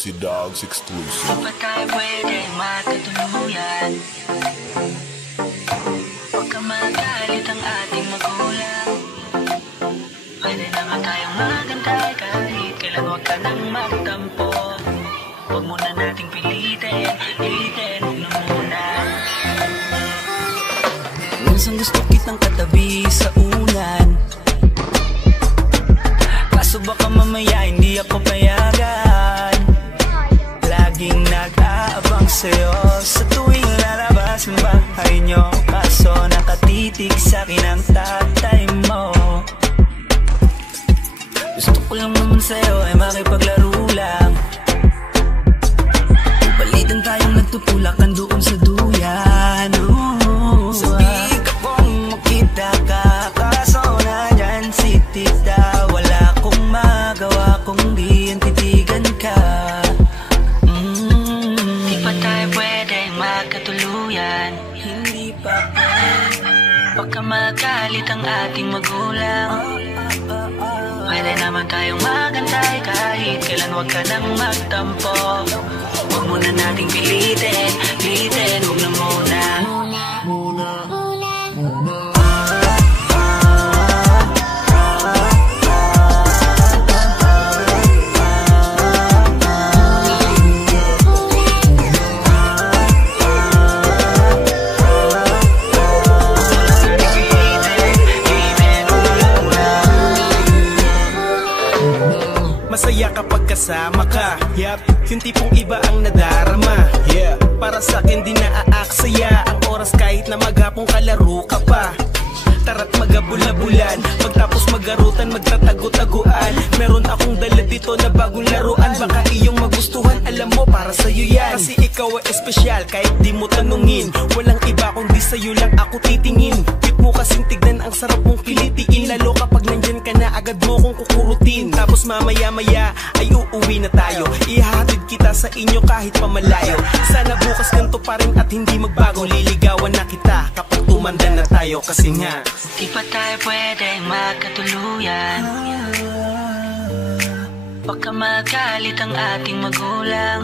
si Dogs Exclusive. Di ba tayo pwedeng magkatuluyan? Huwag ka magalit ang ating magulang. Pwede naman tayong magantay kahit kailan. Huwag ka nang magtampo. Huwag muna nating pilitin, huwag na muna. Minsan gusto kitang katabi sa ulan, kaso baka mamaya hindi ako payagan. Laging nag-aabang sa'yo sa tuwing lalabas ang bahay nyo, kaso nakatitig sa'kin ang tatay mo. Gusto ko lang naman sa'yo ay makipaglaro lang. Balitan tayong nagtutulakan doon sa duyan. Sabi ka kung makita ka, kaso nandyan si tita. Wala akong magawa kung di ang titigan ka. Di pa tayo pwedeng magkatuluyan. Hindi pa pwede. Baka magalit ang ating magulang. Pwede naman tayong magantay kahit kailan. Huwag ka nang magtampo. Huwag muna nating pilitin, huwag na muna. Masaya kapag kasama ka, yup, yung tipong iba ang nadarama. Yeah, para sa'kin di naaaksaya ang oras kahit na maghapong kalaro ka pa. Tara't magabula-bulan, pagtapos magarutan, magtatago-taguan. Meron akong dala dito na bagong laruan, baka iyong magustuhan, alam mo para sa'yo yan. Kasi ikaw ay espesyal kahit di mo tanungin, walang iba kundi sa'yo lang ako titingin. Cute mo kasing tignan, ang sarap mong kilitiin, lalo kapag nandyan ka na agad mo kong kukurutin. Tapos mamaya-maya ay uuwi na tayo, ihahatid kita sa inyo kahit pamalayo. Sana bukas ganito pa rin at hindi magbago, liligawan na kita kapag tumanda na tayo. Kasi nga di pa tayo pwedeng magkatuluyan. Baka magalit ang ating magulang.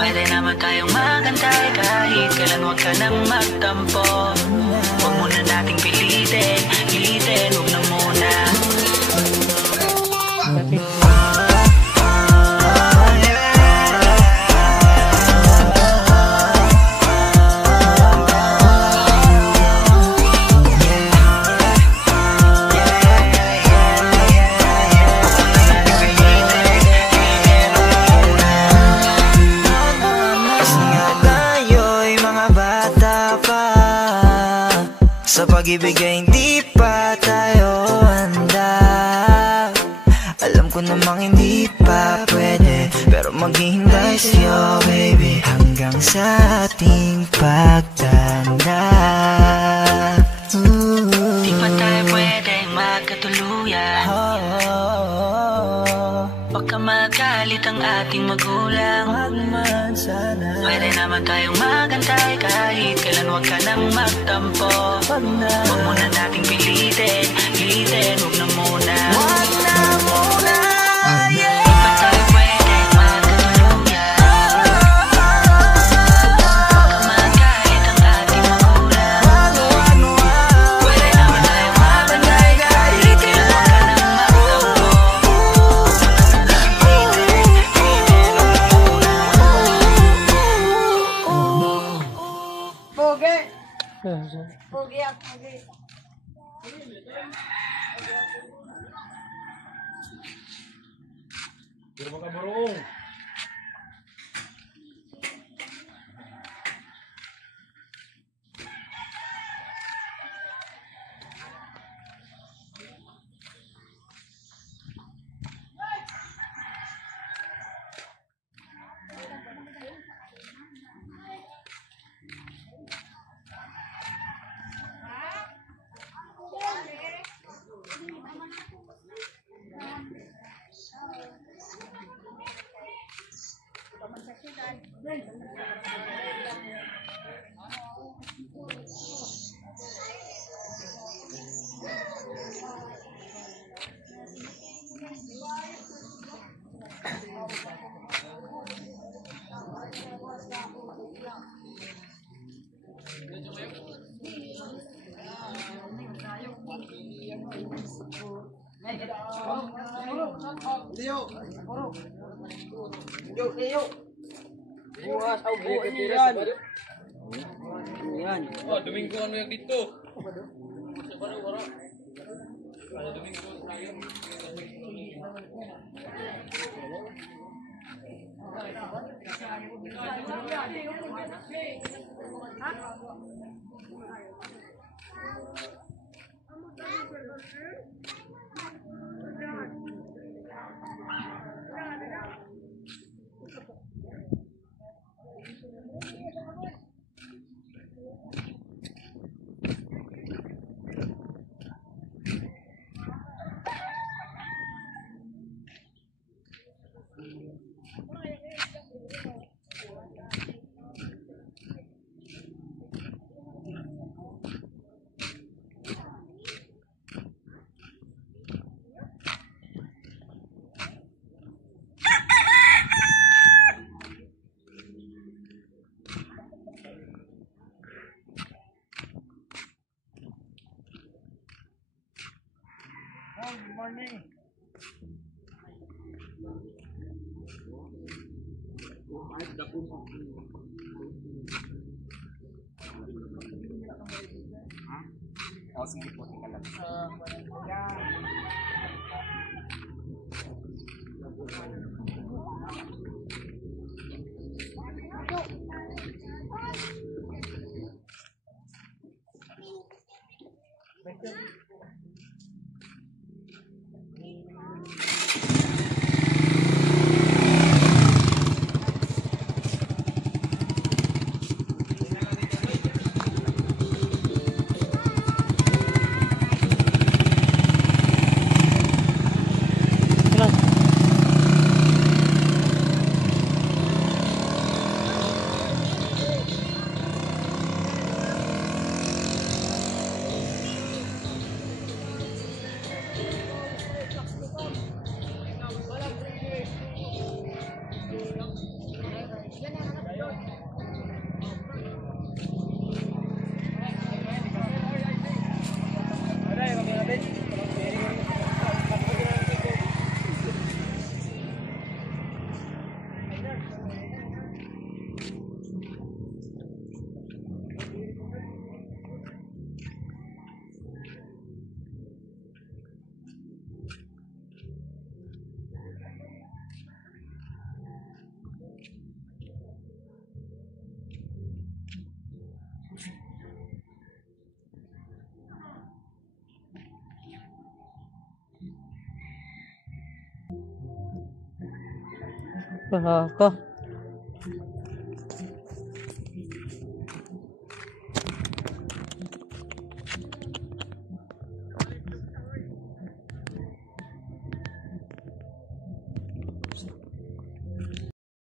Pwede naman tayong magantay kahit kailan. Huwag ka nang magtampo. Huwag muna nating pilitin, huwag na muna. Sa pag-ibig ay hindi pa tayo handa. Alam ko namang hindi pa pwede, pero maghihintay sa'yo baby hanggang sa ating pagtanda. Di pa tayo pwedeng magkatuluyan. Baka magalit ang ating magulang. Pwede naman tayong magantay kahit kailan. Huwag ka nang magtampo. Huwag muna nating pilitin, huwag na muna. Huwag na muna. Di pa tayo pwedeng magkatuluyan. Baka magalit ang ating magulang. Pwede naman tayong magantay kahit kailan. Huwag ka nang magtampo. Pogi ang pogi. pero makabarong. Thank you. Yan. Oh, Domingo ano yung dito? Baka.